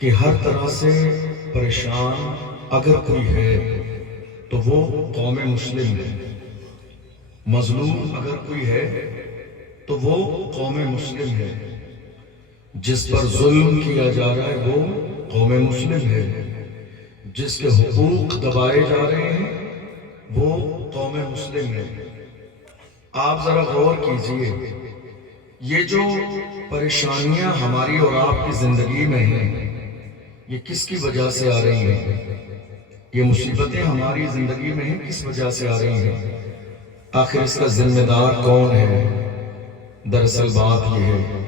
کہ ہر طرح سے پریشان اگر کوئی ہے تو وہ قوم مسلم ہے، مظلوم اگر کوئی ہے تو وہ قوم مسلم ہے، جس پر ظلم کیا جا رہا ہے وہ قوم مسلم ہے، جس کے حقوق دبائے جا رہے ہیں وہ قوم مسلم ہے۔ آپ ذرا غور کیجئے، یہ جو پریشانیاں ہماری اور آپ کی زندگی میں ہیں یہ کس کی وجہ سے آ رہی ہیں؟ یہ مصیبتیں ہماری زندگی میں ہیں کس وجہ سے آ رہی ہیں؟ آخر اس کا ذمہ دار کون ہے؟ دراصل بات یہ ہے،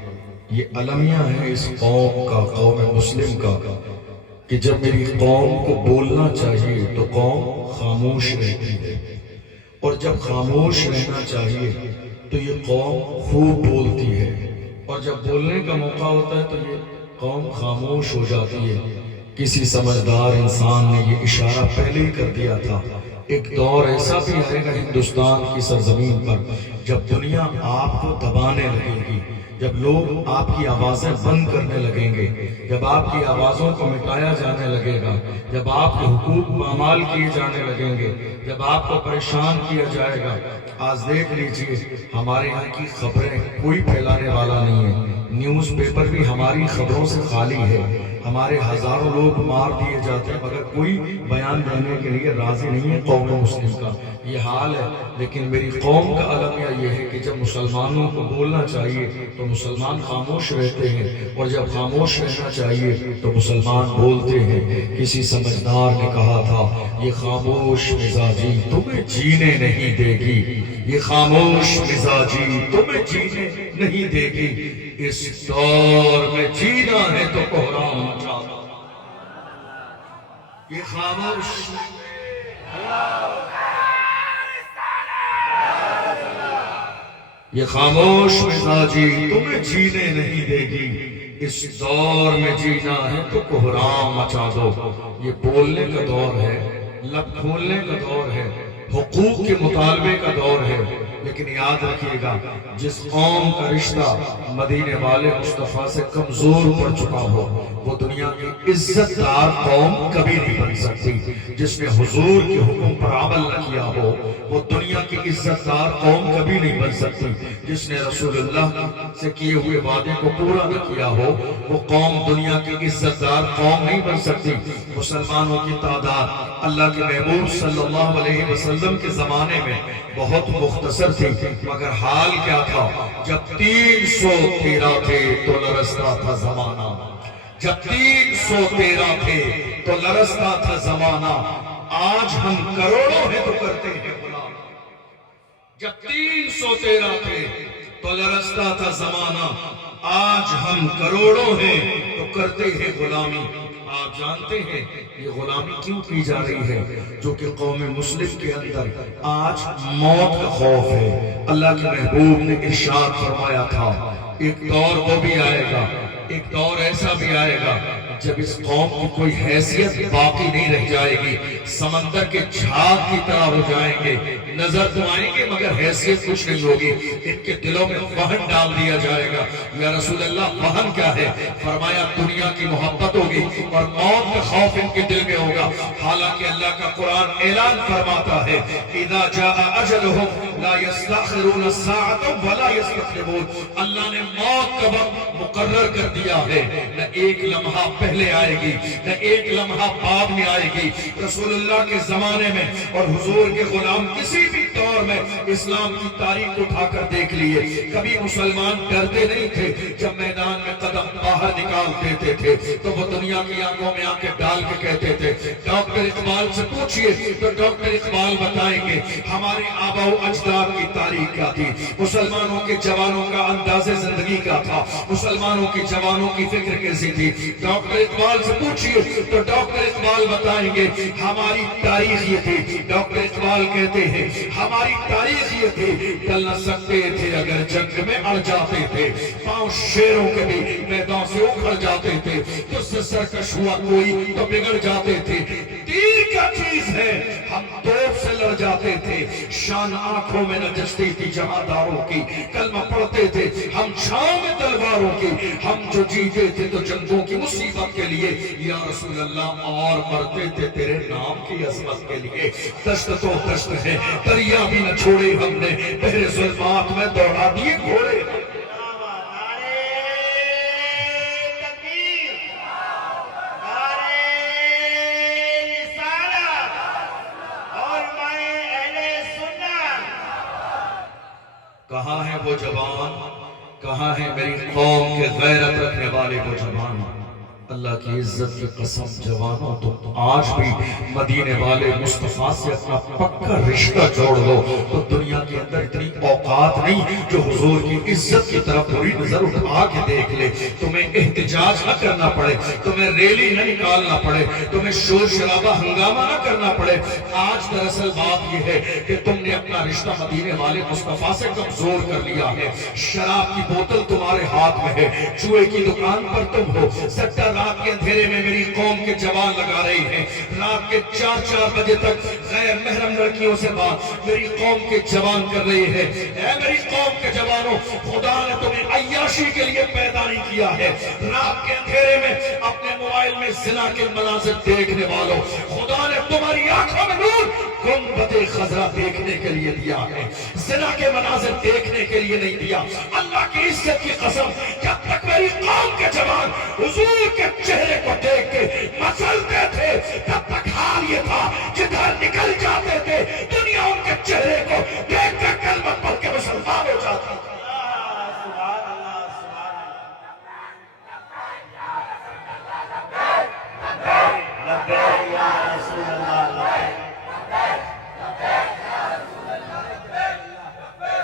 یہ المیہ ہے اس قوم کا، قوم مسلم کا، کہ جب میری قوم کو بولنا چاہیے تو قوم خاموش رہتی ہے، اور جب خاموش رہنا چاہیے تو یہ قوم خوب بولتی ہے، اور جب بولنے کا موقع ہوتا ہے تو یہ قوم خاموش ہو جاتی ہے۔ کسی سمجھدار انسان نے یہ اشارہ پہلے ہی کر دیا تھا، ایک دور ایسا بھی آئے گا ہندوستان کی سرزمین پر جب دنیا آپ کو دبانے لگے گی، جب لوگ آپ کی آوازیں بند کرنے لگیں گے، جب آپ کی آوازوں کو مٹایا جانے لگے گا، جب آپ کے حقوق پامال کیے جانے لگیں گے، جب آپ کو پریشان کیا جائے گا۔ آج دیکھ لیجئے ہمارے یہاں کی خبریں کوئی پھیلانے والا نہیں ہے، نیوز پیپر بھی ہماری خبروں سے خالی ہے، ہمارے ہزاروں لوگ مار دیے جاتے ہیں مگر کوئی بیان دینے کے لیے راضی نہیں ہے قوم مسلم کا۔ یہ حال ہے، لیکن میری قوم کا المیہ یہ ہے کہ جب مسلمانوں کو بولنا چاہیے تو مسلمان خاموش رہتے ہیں، اور جب خاموش رہنا چاہیے تو مسلمان بولتے ہیں۔ کسی سمجھدار نے کہا تھا، یہ خاموش مزاجی تمہیں جینے نہیں دے گی، یہ خاموش مزاجی تمہیں جینے نہیں دے گی، اس دور میں جینا ہے تو کوہرام مچا دو۔ یہ خاموش یہ خاموش مزاجی تمہیں جینے نہیں دے گی، اس دور میں جینا ہے تو کوہرام مچا دو۔ یہ بولنے کا دور ہے، لب کھولنے کا دور ہے، حقوق کے مطالبے کا دور ہے، لیکن یاد رکھیے گا جس قوم کا رشتہ مدینے والے مصطفیٰ سے کمزور پڑ چکا ہو وہ دنیا کی عزت دار قوم کبھی نہیں بن سکتی۔ جس نے حضور کے حکم پر عمل نہ کیا ہو وہ دنیا کی عزت دار قوم کبھی نہیں بن سکتی۔ جس نے رسول اللہ سے کیے ہوئے وعدے کو پورا نہ کیا ہو وہ قوم دنیا کی عزت دار قوم نہیں بن سکتی۔ مسلمانوں کی تعداد اللہ کے محبوب صلی اللہ علیہ وسلم کے زمانے میں بہت مختصر تھی، مگر حال کیا تھا؟ جب 313 تھے تو لرزتا تھا زمانہ، جب 313 تھے تو لرزتا تھا زمانہ، آج ہم کروڑوں ہیں تو کرتے ہیں غلام۔ جب 313 تھے تو لرزتا تھا زمانہ، آج ہم کروڑوں ہیں تو کرتے ہیں غلامی۔ آپ جانتے ہیں یہ غلامی کیوں کی جا رہی ہے؟ جو کہ قوم مسلم کے اندر آج موت کا خوف ہے۔ اللہ کے محبوب نے ارشاد فرمایا تھا، ایک دور وہ بھی آئے گا، ایک دور ایسا بھی آئے گا جب اس قوم کی کوئی حیثیت باقی نہیں رہ جائے گی، سمندر کے جھاگ کی طرح ہو جائیں گے، نظر تو آئیں گے مگر حیثیت کچھ نہیں ہوگی۔ ان کے دلوں میں وہن ڈال دیا جائے گا۔ یا رسول اللہ وہن کیا ہے؟ فرمایا دنیا کی محبت ہوگی اور موت کا خوف ان کے دل میں ہوگا۔ حالانکہ اللہ کا قرآن اعلان فرماتا ہے، اذا جاء اجلهم لا يستأخرون ساعة ولا يستقدمون۔ اللہ نے موت کا وقت مقرر کر دیا ہے، نہ ایک لمحہ پہلے آئے گی نہ ایک لمحہ بعد میں آئے گی۔ رسول اللہ کے زمانے میں اور حضور کے غلام کسی بھی دور میں اسلام کی تاریخ اٹھا کر دیکھ لیے، کبھی مسلمان ڈرتے نہیں تھے۔ جب میدان میں قدم باہر نکال دیتے تھے تو وہ دنیا کی آنکھوں میں آنکھیں ڈال کے کہتے تھے، ڈاکٹر اقبال سے پوچھئے تو ڈاکٹر اقبال بتائیں گے ہمارے آباء و اجداد کی تاریخ کیا تھی، مسلمانوں کے جوانوں کا انداز زندگی کا تھا، مسلمانوں کے جوانوں کی فکر کیسی تھی۔ ڈاکٹر اقبال سے پوچھئے تو ڈاکٹر اقبال بتائیں گے ہماری تاریخ یہ تھی۔ ڈاکٹر اقبال کہتے ہیں ہماری تاریخ یہ تھی، ٹل نہ سکتے تھے اگر جنگ میں اڑ جاتے تھے، پاؤں شیروں کے بھی میدان سے اکھڑ جاتے تھے، جس سے سرکش ہوا کوئی تو بگڑ جاتے تھے، تیر کیا چیز ہے؟ ہم توپ سے لڑ جاتے تھے، شان آنکھوں میں نجستی تھی جہانداروں کی، کلمہ پڑھتے تھے ہم چھاؤں میں تلواروں کی، ہم جو جیتے تھے تو جنگوں کی مصیبت کے لیے یا رسول اللہ، اور مرتے تھے تیرے نام کی عظمت کے لیے۔ دشت تو دشت ہے، دریا بھی نہ چھوڑے ہم نے، بحر ظلمات میں دوڑا دیے گھوڑے۔ کہاں ہے وہ جوان، کہاں ہے میری قوم کے غیرت رکھنے والے وہ جوان؟ اللہ کی عزت کی قسم جوانوں، تم آج بھی مدینے والے مصطفیٰ سے اپنا پکا رشتہ جوڑ لو تو دنیا کے اندر اتنی اوقات نہیں جو حضور کی عزت کی طرف پوری نظر اٹھا کے دیکھ لے۔ تمہیں احتجاج نہ کرنا پڑے، تمہیں ریلی نہ نکالنا پڑے، تمہیں شور شرابہ ہنگامہ نہ کرنا پڑے۔ آج دراصل بات یہ ہے کہ تم نے اپنا رشتہ مدینے والے مصطفیٰ سے کمزور کر لیا ہے۔ شراب کی بوتل تمہارے ہاتھ میں ہے، جوئے کی دکان پر تم ہو، سٹہ رات کے اندھیرے میں میری قوم کے جوان لگا رہی ہیں، رات کے 4 بجے تک غیر محرم لڑکیوں سے بات میری قوم کے جوان کر رہی ہے۔ اے میری قوم کے جوانوں، خدا نے تمہیں عیاشی کے لیے پیدا نہیں کیا ہے۔ رات کے اندھیرے میں اپنے موبائل میں زنا کے مناظر دیکھنے والوں، خدا نے تمہاری آنکھوں میں نور گنبد خضرا دیکھنے کے لیے دیا ہے، زنا کے مناظر دیکھنے کے لیے نہیں دیا۔ اللہ کی عزت کی قسم، جب تک میری قوم کے جوان حضور کے چہرے کو دیکھ کے مچلتے تھے، تب تک حال یہ تھا جدھر نکل جاتے تھے دنیا ان کے چہرے کو دیکھ کر کلمہ پڑھ کے مسلمان ہو جاتی تھی۔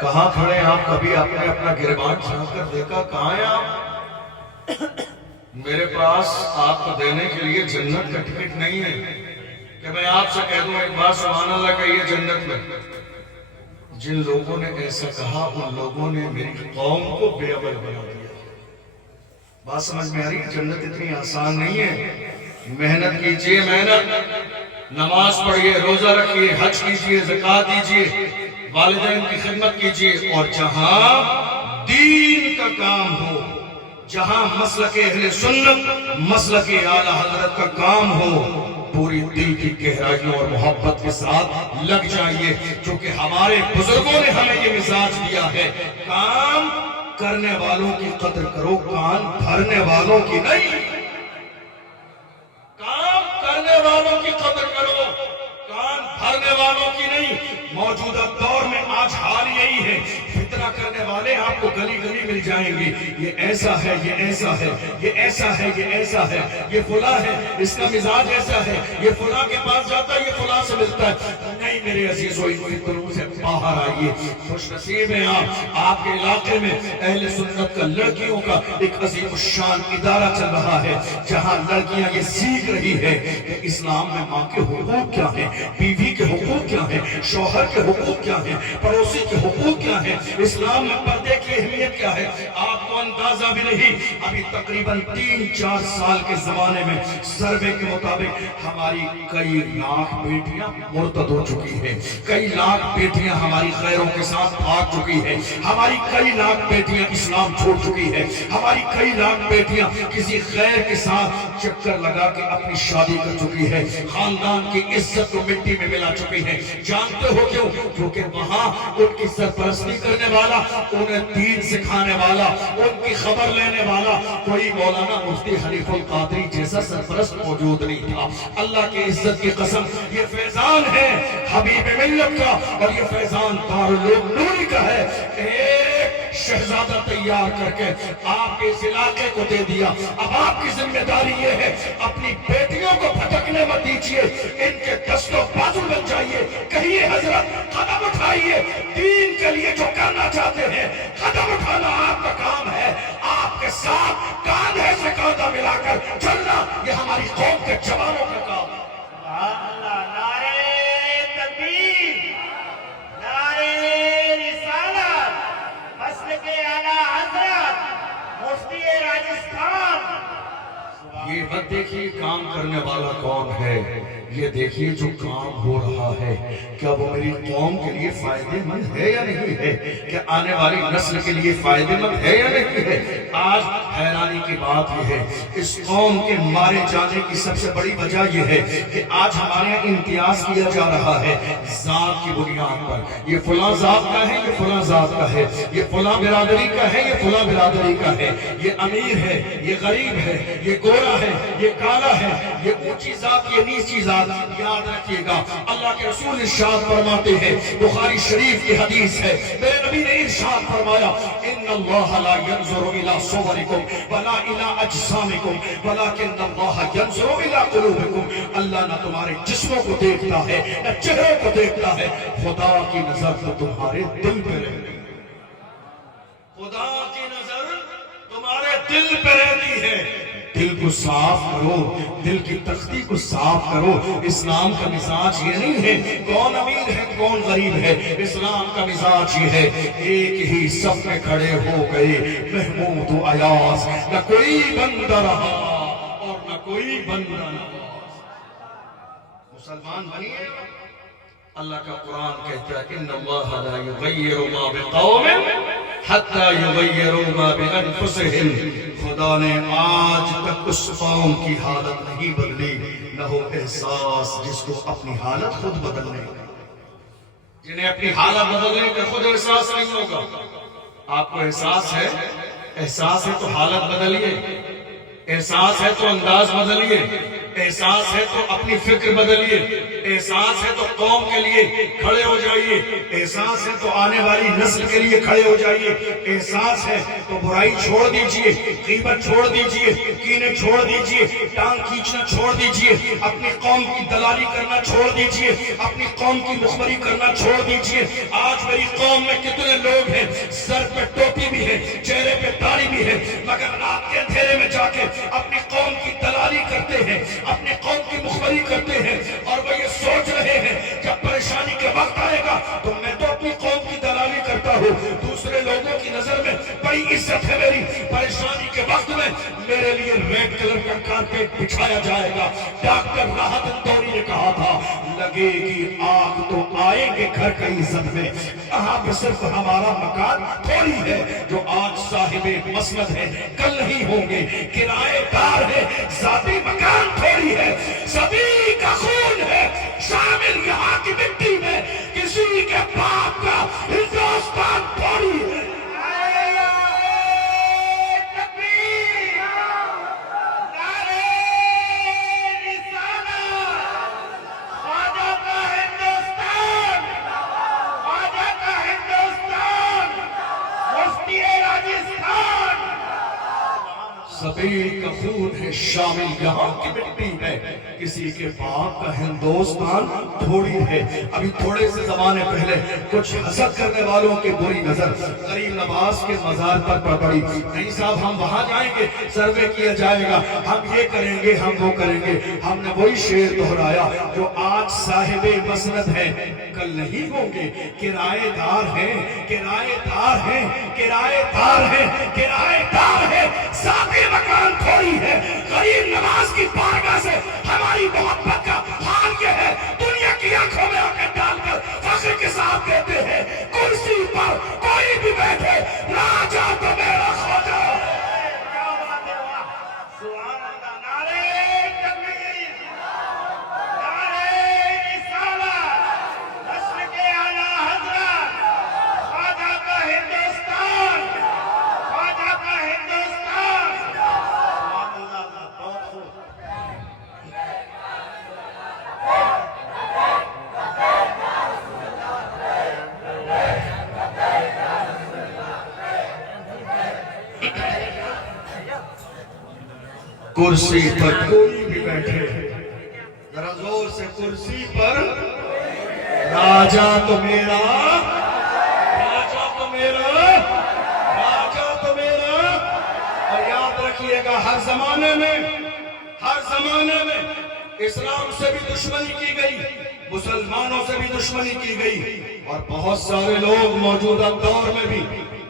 کہاں کھڑے ہیں آپ؟ کبھی آپ نے اپنا گریبان جھانک کر دیکھا کہاں ہیں آپ؟ میرے پاس آپ کو دینے کے لیے جنت کا ٹکٹ نہیں ہے کہ میں آپ سے کہہ دوں ایک بار سبحان اللہ کہیے جنت میں۔ جن لوگوں نے ایسا کہا ان لوگوں نے میری قوم کو بے عمل بنا دیا۔ بات سمجھ میں آ رہی؟ جنت اتنی آسان نہیں ہے۔ محنت کیجئے، محنت، نماز پڑھیے، روزہ رکھیے، حج کیجئے، زکوٰۃ دیجئے، والدین کی خدمت کیجئے، اور جہاں دین کا کام ہو، جہاں مسلک اہل سنت، مسلک اعلیٰ حضرت کا کام ہو، پوری دل کی گہرائیوں اور محبت کے ساتھ لگ جائیے، چونکہ ہمارے بزرگوں نے ہمیں یہ مزاج دیا ہے، کام کرنے والوں کی قدر کرو، کان بھرنے والوں کی نہیں۔ کام کرنے والوں کی قدر کرو، کان بھرنے والوں کی نہیں۔ موجودہ دور میں آج حال یہی ہے، فتنہ کرنے والے آپ کو گلی گلی مل جائیں گے، یہ ایسا ہے، یہ ایسا ہے، یہ ایسا ہے، یہ ایسا ہے، یہ فلاں ہے، اس کا مزاج ایسا ہے، یہ فلاں کے پاس جاتا ہے، یہ فلاں سے ملتا ہے۔ نہیں میرے عزیزو، ان فتنوں سے باہر آئیے۔ خوش نصیب ہیں آپ کے علاقے میں اہل سنت کا لڑکیوں کا ایک عظیم الشان ادارہ چل رہا ہے، جہاں لڑکیاں یہ سیکھ رہی ہے کہ اسلام میں ماں کے حقوق کیا ہیں، بیوی کے حقوق کیا ہیں، شوہر کے حقوق کیا ہیں، پڑوسی کے حقوق کیا ہیں، اسلام میں پردے کی اہمیت کیا ہے۔ آپ کو اندازہ بھی نہیں، ابھی تقریباً 3-4 سال کے زمانے میں سروے کے مطابق ہماری کئی لاکھ بیٹیاں مرتد ہو چکی ہیں، کئی لاکھ بیٹیاں ہماری غیروں کے ساتھ بھاگ چکی ہیں، ہماری کئی لاکھ بیٹیاں اسلام چھوڑ چکی ہیں، ہماری کئی لاکھ بیٹیاں کسی غیر کے ساتھ چکر لگا کے اپنی شادی کر چکی ہے، خاندان کی عزت کو مٹی میں ملا چکی ہے۔ جانتے ہو کیوں؟ کیونکہ وہاں ان کی سرپرستی کرنے والا، انہیں دین سکھانے والا، ان کی خبر لینے والا کوئی مولانا مفتی حنیف القادری جیسا سرپرست موجود نہیں تھا۔ اللہ کی عزت کی قسم، یہ فیضان ہے حبیب ملت کا، اور یہ فیضان دارالعلوم نوری کا ہے۔ ایک شہزادہ تیار کر کے آپ کے اس علاقے کو دے دیا۔ اب آپ کی ذمہ داری یہ ہے، اپنی بیٹیوں کو بھٹکنے مت دیجیے، ان کے دستوں بازو بن جائیے، کہیے حضرت قدم اٹھائیے، دین کے لیے جو کرنا چاہتے ہیں قدم اٹھانا آپ کا کام ہے، آپ کے ساتھ کاندھے سے کاندھا ملا کر چلنا یہ ہماری قوم کے جوانوں کا کام ہے۔ سبحان اللہ، نعرہ تکبیر، نعرہ رسالت، مسلک اعلیٰ حضرت، مفتی راجستھان۔ یہ مت دیکھیے کام کرنے والا کون ہے، یہ دیکھیے جو کام ہو رہا ہے کیا وہ میری قوم کے لیے فائدے مند ہے یا نہیں ہے، کیا آنے والی نسل کے لیے فائدے مند ہے یا نہیں ہے۔ آج حیرانی کی بات یہ ہے، اس قوم کے مارے جانے کی سب سے بڑی وجہ یہ ہے کہ آج ہمارے یہاں امتیاز کیا جا رہا ہے ذات کی بنیاد پر، یہ فلاں ذات کا ہے، یہ فلاں ذات کا ہے، یہ فلاں برادری کا ہے، یہ فلاں برادری کا ہے، یہ امیر ہے، یہ غریب ہے، یہ گورا ہے، یہ کالا ہے، یہ اونچی ذات، یہ نیچی ذات۔ یاد رکھیے گا اللہ کے رسول ارشاد فرماتے ہیں، بخاری شریف کی حدیث ہے، میرے نبی نے ارشاد فرمایا ان اللہ لا ينظر الى صورکم ولا الى اجسامکم ولكن اللہ ينظر الى قلوبکم۔ اللہ نہ تمہارے جسموں کو دیکھتا ہے نہ چہروں کو دیکھتا ہے، خدا کی نظر تو تمہارے دل پہ رہتی ہے، خدا کی نظر تمہارے دل پہ رہتی ہے۔ دل کو صاف کرو، دل کی تختی کو صاف کرو۔ اسلام کا مزاج یہ نہیں ہے کون امیر ہے کون غریب ہے، اسلام کا مزاج یہ ہے ایک ہی صف میں کھڑے ہو گئے محمود و ایاز، نہ کوئی بندہ رہا اور نہ کوئی بندہ نواز۔ مسلمان بنیے۔ اللہ کا قرآن کہتا ہے ان اللہ لا یغیر ما بقوم حتی یغیروا ما بانفسہم۔ خدا نے آج تک اس قوم کی حالت نہیں بدلی، نہ ہو احساس جس کو اپنی حالت خود بدلنے کا، جنہیں اپنی حالت بدلنے کا خود احساس نہیں ہوگا۔ آپ کو احساس ہے تو حالت بدلیے، احساس ہے تو انداز بدلیے، احساس ہے تو اپنی فکر بدلیے، احساس ہے تو قوم کے لیے کھڑے ہو جائیے، احساس ہے تو آنے والی نسل کے لیے کھڑے ہو جائیے، احساس ہے تو برائی چھوڑ دیجئے، غیبت چھوڑ دیجئے، کینے چھوڑ دیجئے، ٹانگ کھینچنا چھوڑ دیجئے، اپنی قوم کی دلالی کرنا چھوڑ دیجئے، اپنی قوم کی مخبری کرنا چھوڑ دیجئے۔ آج میری قوم میں کتنے لوگ ہیں سر پہ ٹوپی بھی ہے، چہرے پہ داڑھی بھی ہے، مگر رات کے اندھیرے میں جا کے اپنی قوم کی دلالی کرتے ہیں، اپنے قوم کی مخبری کرتے ہیں، اور وہ یہ سوچ رہے ہیں جب پریشانی کے وقت آئے گا تو میں تو اپنی قوم کی دلالی کرتا ہوں، دوسرے لوگوں کی نظر میں بڑی عزت ہے میری، پریشانی کے وقت میں میرے لیے ریڈ کلر کا کارپیٹ بچھایا جائے گا۔ ڈاکٹر راحت اندوری نے کہا تھا لگے گی آگ تو آئیں گے گھر کا عزت میں، یہاں پہ صرف ہمارا مکان تھوڑی ہے، جو آج صاحب مسند ہے کل نہیں ہوں گے، کرائے دار ہے ذاتی مکان تھوڑی ہے، سبھی کا خون ہے شامل یہاں کی مٹی میں، کسی کے باپ کا ہندوستان تھوڑی ہے۔ سبھی کا خون ہے شامل یہاں کی مٹی میں، کسی کے باپ کا ہندوستان تھوڑی ہے۔ ابھی تھوڑے سے زمانے پہلے کچھ حسد کرنے والوں کی بری نظر غریب نواز کے مزار پر پڑی، نہیں صاحب ہم وہاں جائیں گے، سروے کیا جائے گا، ہم یہ کریں گے، ہم وہ کریں گے۔ ہم نے وہی شعر دہرایا جو آج صاحب مسند ہے کل نہیں ہوں گے، کرائے دار ہیں، کرائے دار ہیں، کرائے دار ہیں، کرائے دار ہیں، ذاتی مکان تھوڑی ہے۔ غریب نواز کی بارگاہ سے ہماری محبت کا حال یہ ہے، دنیا کی آنکھوں میں آنکھیں ڈال کر فخر کے ساتھ کہتے ہیں کرسی پر کوئی بھی بیٹھے راجا تو میرا خواجہ۔ کیا بات ہے، واہ سبحان اللہ، نعرہ تکبیر، نعرہ رسالت، نسل کے اعلیٰ حضرت، خواجہ کا ہندوستان، خواجہ کا ہندوستان۔ سبحان اللہ، بہت خوب۔ کرسی پر کوئی بھی بیٹھے، ذرا زور سے، کرسی پر راجا تو میرا، راجا تو میرا، راجا تو میرا۔ اور یاد رکھیے گا ہر زمانے میں اسلام سے بھی دشمنی کی گئی، مسلمانوں سے بھی دشمنی کی گئی، اور بہت سارے لوگ موجودہ دور میں بھی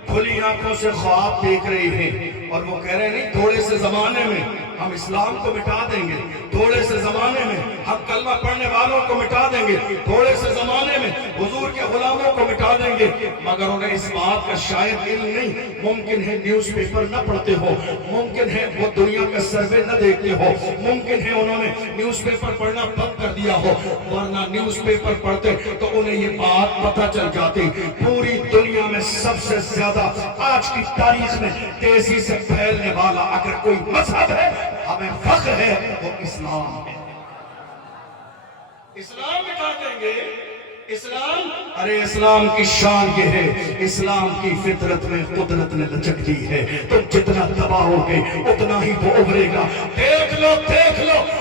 کھلی آنکھوں سے خواب دیکھ رہے ہیں، اور وہ کہہ رہے ہیں نہیں تھوڑے سے زمانے میں ہم اسلام کو مٹا دیں گے، تھوڑے سے زمانے میں ہم کلمہ پڑھنے والوں کو مٹا دیں گے، تھوڑے سے زمانے میں حضور کے غلاموں کو مٹا دیں گے، مگر انہیں اس بات کا شاید علم نہیں۔ ممکن ہے نیوز پیپر نہ پڑھتے ہو، ممکن ہے وہ دنیا کا سروے نہ دیکھتے ہو، ممکن ہے انہوں نے نیوز پیپر پڑھنا بند کر دیا ہو، ورنہ نیوز پیپر پڑھتے تو انہیں یہ بات پتہ چل جاتی، پوری دنیا میں سب سے زیادہ آج کی تاریخ میں تیزی سے پھیلنے والا اگر کوئی مذہب ہے، ہمیں فخر ہے، وہ اسلام ہے۔ اسلام مٹا دیں گے، اسلام، ارے اسلام کی شان یہ ہے، اسلام کی فطرت میں قدرت نے لچک دی ہے، تم جتنا دباؤ گے اتنا ہی وہ ابھرے گا۔ دیکھ لو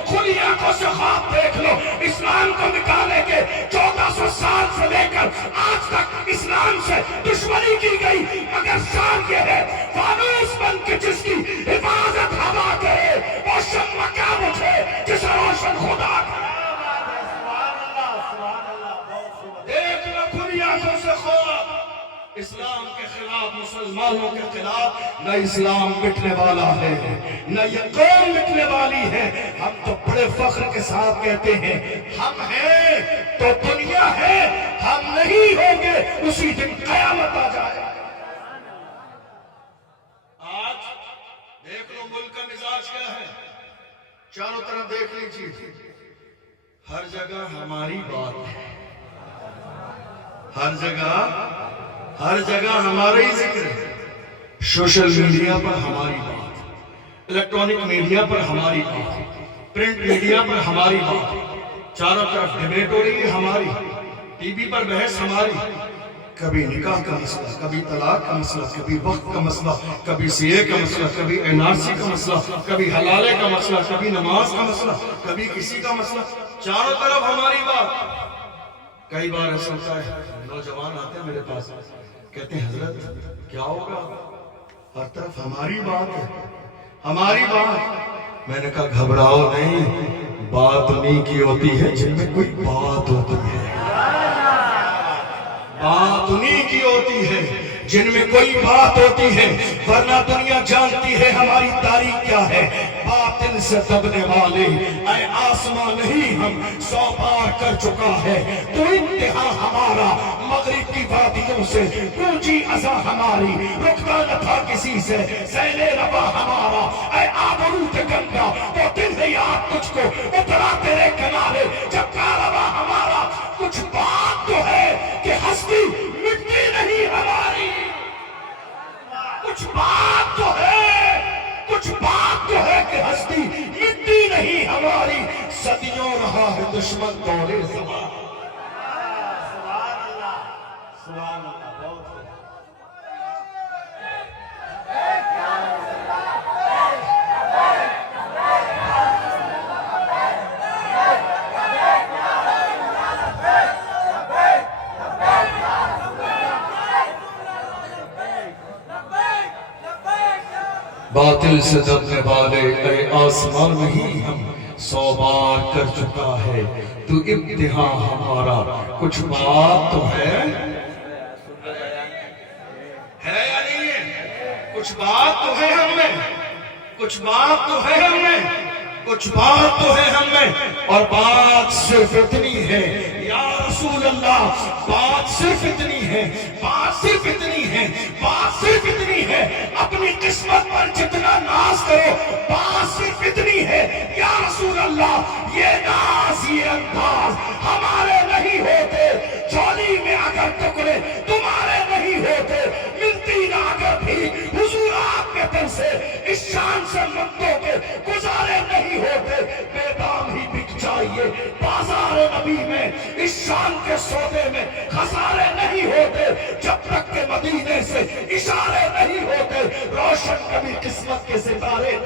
کھلی آنکھوں سے خواب دیکھ لو، اسلام کو مٹانے کے 1400 سال سے لے کر آج تک اسلام سے دشمنی کی گئی، مگر شان یہ ہے فانوس بن کے جس کی حفاظت ہوا کرے وہ شمع کیا بجھے جسے روشن خدا کرے۔ دیکھ لو کھلی آنکھوں سے خواب، اسلام کے خلاف، مسلمانوں کے خلاف، نہ اسلام مٹنے والا ہے نہ یہ قوم مٹنے والی ہے۔ ہم تو بڑے فخر کے ساتھ کہتے ہیں ہم ہیں تو دنیا ہے، ہم نہیں ہوں گے اسی دن قیامت آ جائے۔ آج دیکھ لو ملک کا مزاج کیا ہے، چاروں طرف دیکھ لیجیے، ہر جگہ ہماری بات ہے، ہر جگہ ہمارا ہی ذکر ہے، سوشل میڈیا پر ہماری بات، الیکٹرانک میڈیا پر ہماری بات، پرنٹ میڈیا پر ہماری بات، چاروں طرف ڈیبیٹ ہو رہی ہے ہماری، ٹی وی پر بحث ہماری، کبھی نکاح کا مسئلہ، کبھی طلاق کا مسئلہ، کبھی وقت کا مسئلہ، کبھی سی اے کا مسئلہ، کبھی این آر سی کا مسئلہ، کبھی حلالے کا مسئلہ، کبھی نماز کا مسئلہ، کبھی کسی کا مسئلہ، چاروں طرف ہماری بات۔ کئی بار ایسا ہوتا ہے نوجوان آتے ہیں میرے پاس، کہتے ہیں حضرت کیا ہوگا، ہر طرف ہماری بات ہے، ہماری بات۔ میں نے کہا گھبراؤ نہیں، بات انہیں کی ہوتی ہے جن میں کوئی بات ہوتی ہے، بات انہیں کی ہوتی ہے جن میں کوئی بات ہوتی ہے، ورنہ دنیا جانتی ہے ہماری تاریخ کیا ہے۔ باطل سے دبنے والے اے آسمان نہیں ہم 100 بار کر چکا ہے، تو انتہا ہمارا مغرب کی وادیوں سے اونچی عزا ہماری، رکتا نہ تھا کسی سے سیل روا ہمارا، اے آبروت گنگا وہ دن یاد تجھ کو اترا تیرے کنارے جب کارواں ہمارا۔ کچھ بات تو ہے کہ ہستی مٹی نہیں ہماری، کچھ بات تو ہے کہ ہستی مٹی نہیں ہماری، صدیوں رہا ہے دشمن دورے زمان۔ سبحان اللہ، بہت خوب۔ باطل سے دبنے والے اے آسمان نہیں ہم 100 بار کر چکا ہے، تو ابتہا ہمارا۔ کچھ بات تو ہے یا نہیں ہے؟ کچھ بات تو ہے ہم میں، کچھ بات تو ہے ہم میں، کچھ بات تو ہے ہم میں، اور بات صرف اتنی ہے یا رسول اللہ، بات صرف اتنی ہے، بات صرف اتنی ہے، بات صرف اتنی ہے، اپنی قسمت پر جتنا ناز کرو، بات صرف اتنی ہے یا رسول اللہ، یہ ناز یہ انداز ہمارے نہیں ہوتے، چولی میں اگر ٹکڑے تمہارے نہیں ہوتے، ملتی نہ اگر بھی حضور آپ کے در سے، اس شان سے مندوں کے گزارے نہیں ہوتے، بے دام ہی بک جائیے بازار نبی میں، اس شان کے سودے میں خسارے نہیں ہوتے، جب تک کہ مدینے سے اشارے نہیں ہوتے، روشن کبھی قسمت کے ستارے